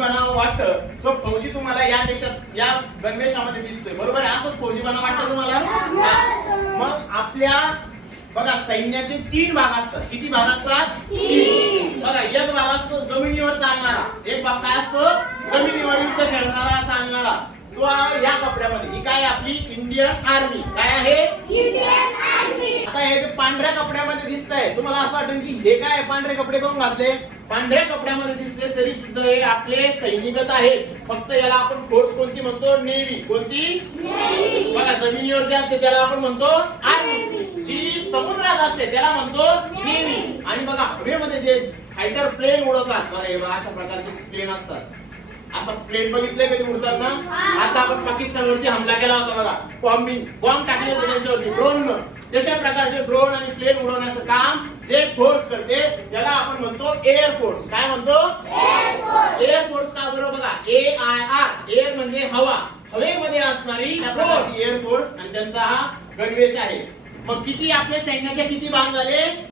बनावं वाटतं तो फौजी तुम्हाला या देशात या गणवेशामध्ये दिसतोय. बरोबर आहे? असंच फौजी बनावं वाटतं तुम्हाला. मग आपल्या बघा सैन्याचे तीन भाग असतात. किती भाग असतात? बघा एक भाग असतो जमिनीवर चालणारा. एक भाग काय असतो? जमिनीवर युद्ध खेळणारा चालणारा. तो या कपड्यामध्ये. ही काय आपली इंडियन आर्मी काय आहे? आता हे जे पांढऱ्या कपड्यामध्ये दिसत आहे तुम्हाला असं वाटेल की हे काय पांढरे कपडे करून घातले. पांढऱ्या कपड्यामध्ये दिसले सुद्धा हे आपले सैनिकच आहेत. फक्त याला आपण फोर्स कोणती म्हणतो? नेव्ही. कोणती? बघा जमिनीवर जे असते त्याला आपण म्हणतो आर्मी. जी समुद्रात असते त्याला म्हणतो नेव्ही. आणि बघा हवेमध्ये जे फायटर प्लेन उडवतात बघा अशा प्रकारचे प्लेन असतात. असं प्लेन बघितलंय कधी उडताना? आता आपण पाकिस्तानवरती हमला केला होता बघा. बॉम्बिंग बॉम्ब टाकले होते त्यांच्यावरती. ड्रोन तशा प्रकारचे ड्रोन आणि प्लेन उडवण्याचं काम जे फोर्स करते त्याला आपण म्हणतो एअर फोर्स काय म्हणतो? एअर फोर्स का बरोबर बघा? ए आय आर एअर म्हणजे हवा. हवेमध्ये असणारी एअर फोर्स आणि त्यांचा हा गणवेश आहे. मग किती आपल्या सैन्याचे किती भाग झाले?